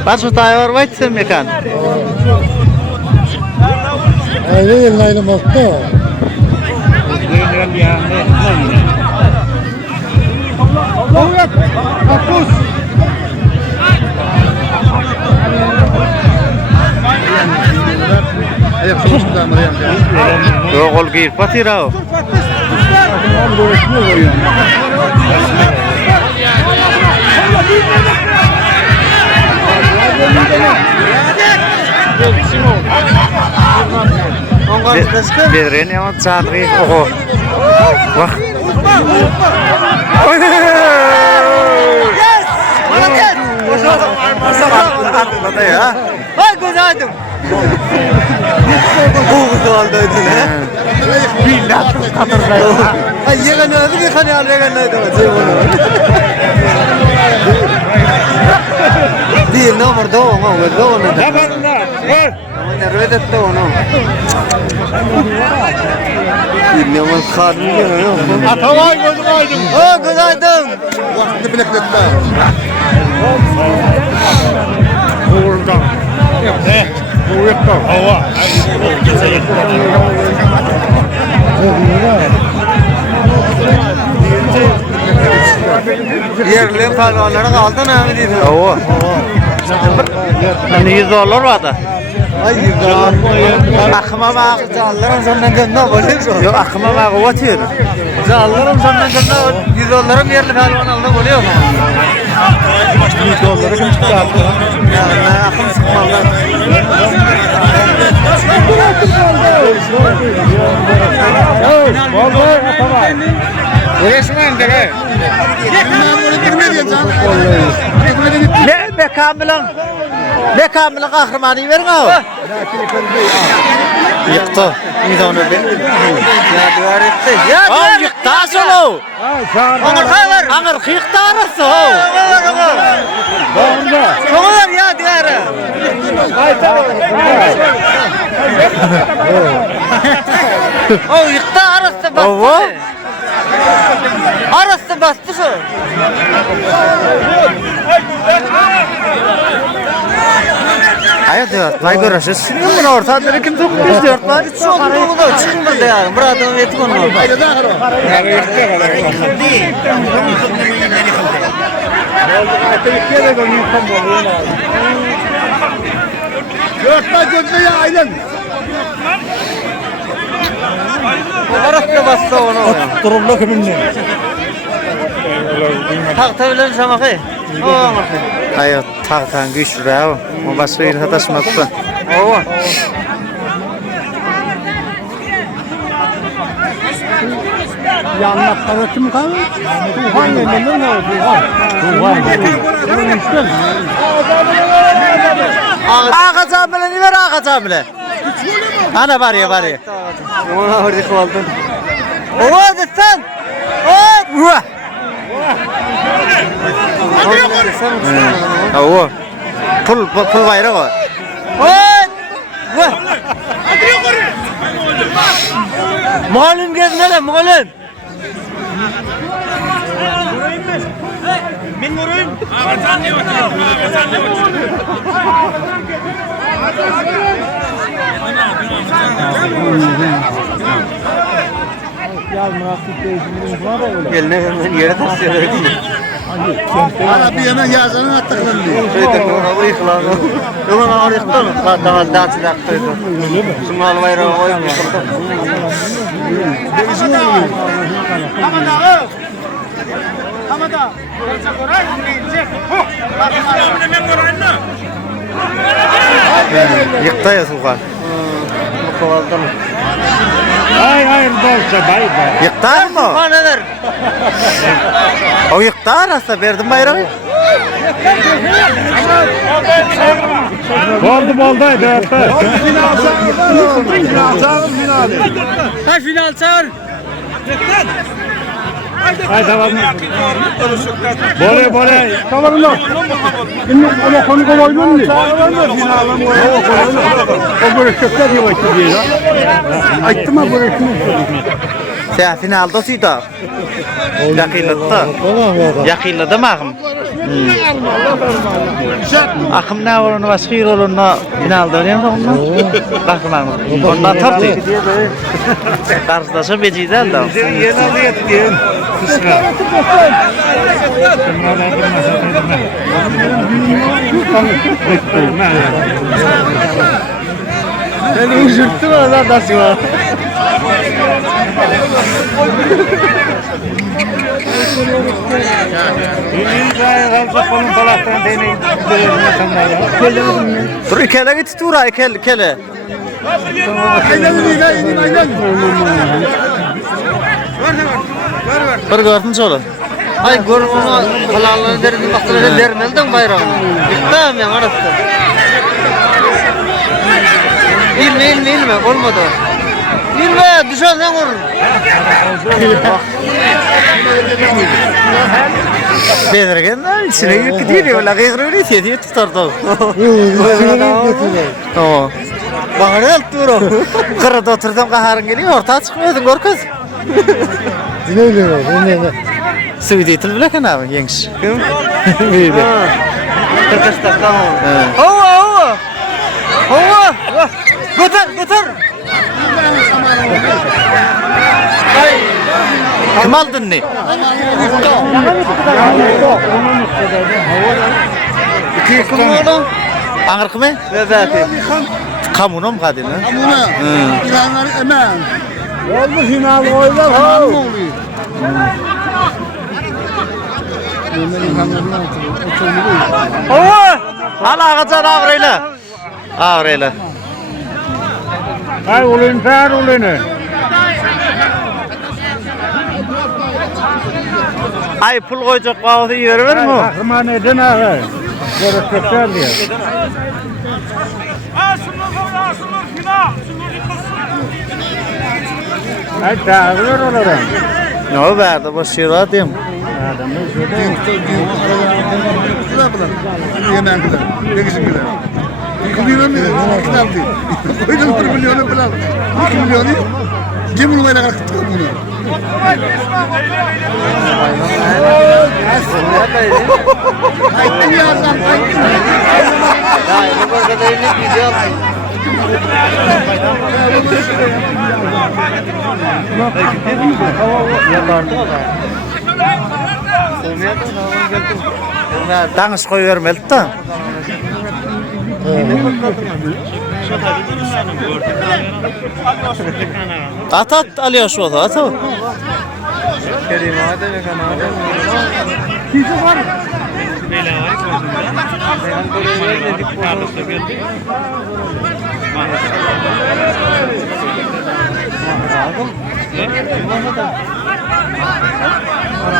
Baş utayı var mı sen mekan? Aile yerine malta. Ayak sonuçta mı yani? Yok ol giyip batır o. Bedreni ama çadri oho. Bak. Yes! Молодец! Atladı ya. Ay güzeldim. Bu güzeldi ne? Billah katırdı. Ay yegan öldü bir hani al yegan öldü. Değil nomor do ama do ne? Tabanlar. Ver. Ama ne redet do no. Bilmiyorum kadın ne? Atavay gözüm aydın. Oh güzeldim. Vakti bilekletme. Doğrudan. Doğrudan. Hava. Yerli palvanların altın abi dedi. Oo. Hani 100 dolar vardı. Ay güzel. Akıma bak. Canlarım senden gönlüne oluyor. Yok akıma bak o atıyor. Canlarım senden gönlüne 100 dolarım yerli palvan aldı oluyor mu? 100 dolara kim çıktı? Yani akım sıkmalı. Resmen de. Ne be kamilan? Ne kamilan kahramanı verin abi. Yıktı. Bir onu ben. Ya duvar etti. Ya Al yıktı asıl o. Ağır kayvar. Ağır yıktı arası o. Soğular ya diğeri. O yıktı arası bastı. Ova. Arası bastı şu. Hayır diyor. Vay görüşürüz. Şimdi bunu ortada kim çok biz diyor. Var Şu oldu da çıkmadı yani. Murat'ın eti konu. Dörtme gözüne aydın. Arası bastı onu. Durumda kiminle? Tak tavırları samakı. Hayır tahtan güçlü ya. O başka bir hataşmakta. Oo. Yanına karatım kalır. Tufan yeniden ne oldu? Tufan. Ağa camile ne ver ağa camile? Ana var ya var ya. Ona orada kaldın. Ova destan. Uva. O. Pul bayrağı var. Oy! Vah! Muallim gezin hele muallim. Ben vurayım. Eline yere taşıyor. Ana bir hemen yazanın attıklarını diyor. Şeyde ona yıkılan. Yolun ağır yıktı mı? Daha dağıtı da yıktıydı. Sunmalı bayrağı koymuş. Yıktı ya Sultan. Hayır bolsa bay bay. Yıktar mı? O yıktar aslında verdim bayrağı. Oldu hatta. Final çağır. Hay tamam. Bole. Tamam lan. Şimdi ama konu koyuyor mu? O böyle çöpler diye başlıyor ya. Açtım mı böyle şunu? Sen finalda suydu. Yakıyladı mı akım? Akım ne var onu başka onu finalda öyle mi onunla? Bakmam. Ondan tartı. Karşılaşa beciydi elde. Yeni alıyorduk diye. Beni uçurttu mu lan nasıl var? Dur ikele git tura ikele. Bir gördün çoğu. Ay görün onu falanları derin baktılar dermelden bayrağını. Gitmem ya arası. İlme olmadı. İlme düşersen vurur. Bedirgen içine yük gidiyor öyle kıyırıyor diye tutardı. Tamam. Bakın alturo. Kırıda oturdum kaharın geliyor ortaya çıkmıyordun korkuz. Ne? Suudi til bilirken abi yengiş. Böyle. Kırkızlar tamam. Hova. Götür. Kim aldın ne? Kim oldu? Ağır mı? Evet. Kamuna mı kadın? Kamuna. İlanlar emen. Oldu final oylar ha. Hova! Hala ağacan ağrıyla. Hay ulunu. Ay pul koyacak bağlı yürür mü? Akıma neden ağı? Görüşecekler diye. Sunur final. Hay dağılır oradan. Ne o verdi boş yere diyeyim. Yemendiler. Ne güzel. 2 milyon mu? Kitap değil. Koydum 1 milyonu falan. 2 milyonu. Kim bunu böyle kalktı bunu? Kayıttım ya lan kayıttım. Ya bu kadar elini video Danış koy vermeli de. At alıyor şu anda at.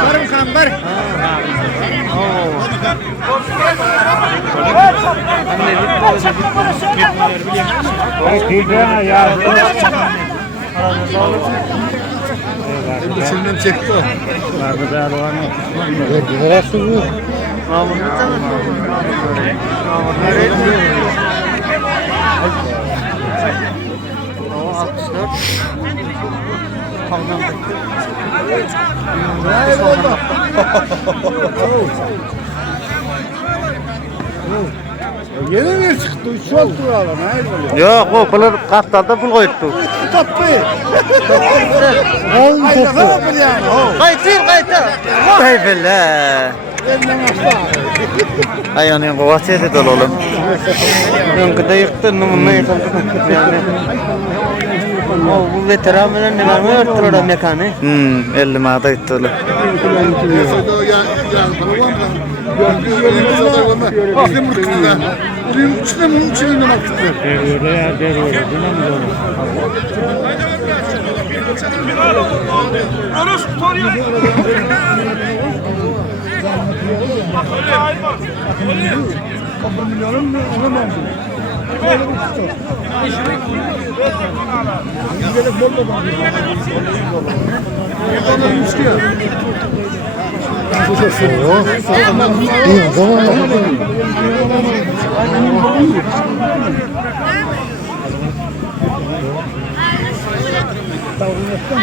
Barım kan bar. Senin çekti o. Yeni mi çıktı? 3 oldu adam. Hayır böyle. Yok o pulun kaptalda pul koyuttu. Tatlı. Al Ayrıca bir yani. Kaytır. Vay bella. Ayağının kuvveti yedi dolu oğlum. Ben de yıktın bunu ne yapalım yani. O bu veteranların ne var mı örtülü mekanı? 50 mağda gitti dolu. Orası tutuyor.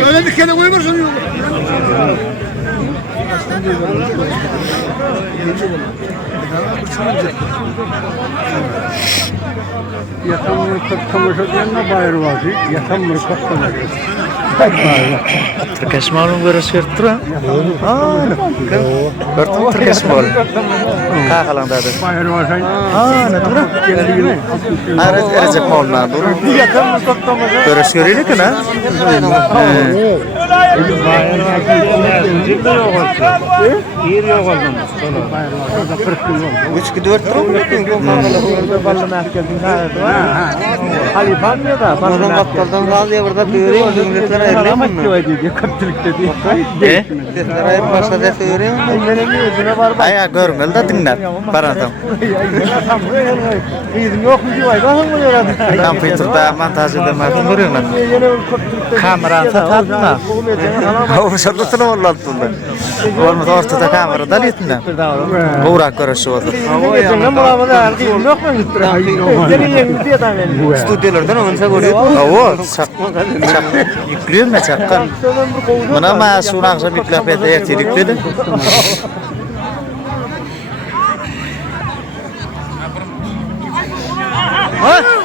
Öyle bir kere koymasın yok. Yatamını kırkkamışı bayır var. Yatamını kırkkamışı. Türkeş malum görüşüyordur ha. Bertemu Türkeş mal. Kakalan dadı. Bayır var. Ne dura? Erecek mal na dura. Görüş görüyor ki ne? Yer yok oldu. Üç gidiyor Halifan ya da Oradan bakkaldan kalıyor burada büyürüyor. Milletler ayrılıyor mu? Milletler ayrılıyor. Başka da büyürüyor. Aya görmeli de dinler. Paratam. Kompüterda montajda ma'lum görüyorlar. Kamera satatma. O şartını anlattım. Olmaz ortada kamera da litne. Burak görüşü oldu. Stüdyolardan onsa görüyor. Avo çak yüklüyor mu çakkan? Bana ma sunak sabitlah pete yükledi.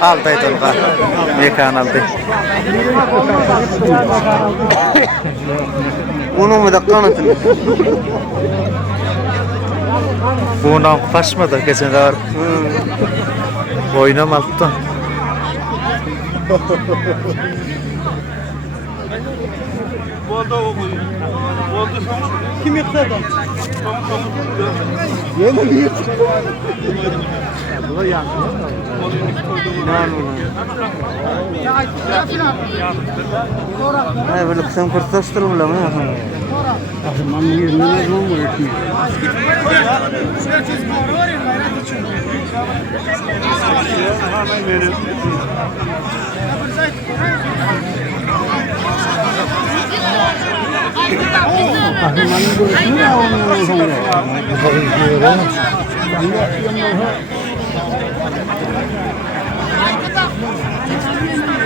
Altay tolga. Mekan altay. Onun mu da kanatını? Bundan kaçmadı geçen sefer. Oynamadı. Kim yıktı? Ay böyle sen kurtaştırır mı lan?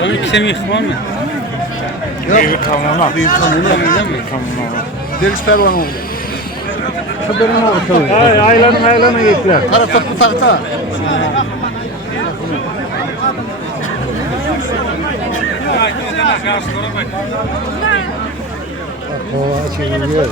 Onu ikisi mi yıkmam mı? Evi tamamla. Deriş pervan oldu. Aylanı yekler. Kara toplu tahta. Hava çeviriyor.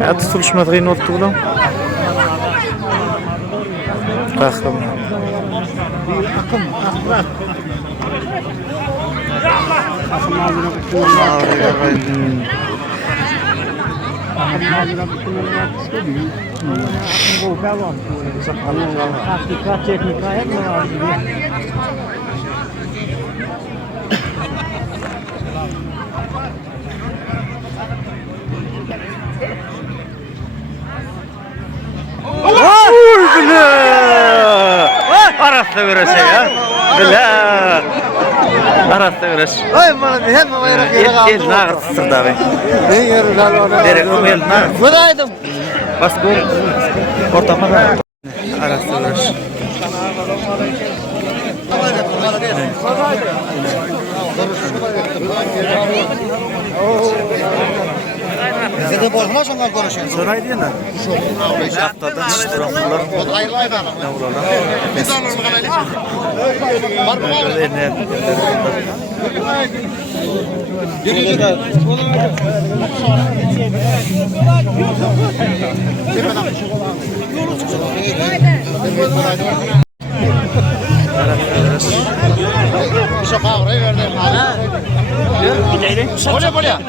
Ya tutuluşma tıgın oldu ulan. Kalktım. Arasında bir şey ya. Bila. Arasda göreş. Ay bana hem bayrak yere kaldı. El nağır sırda be. Ne yeri lan ona? Derek el nağır. Buraydım. Bas gol. Ortama da. Arasda göreş. Zede bozma sonra görüşelim. Soray diyen. Şu haftada stronglar. Ne vururlar? Oraya.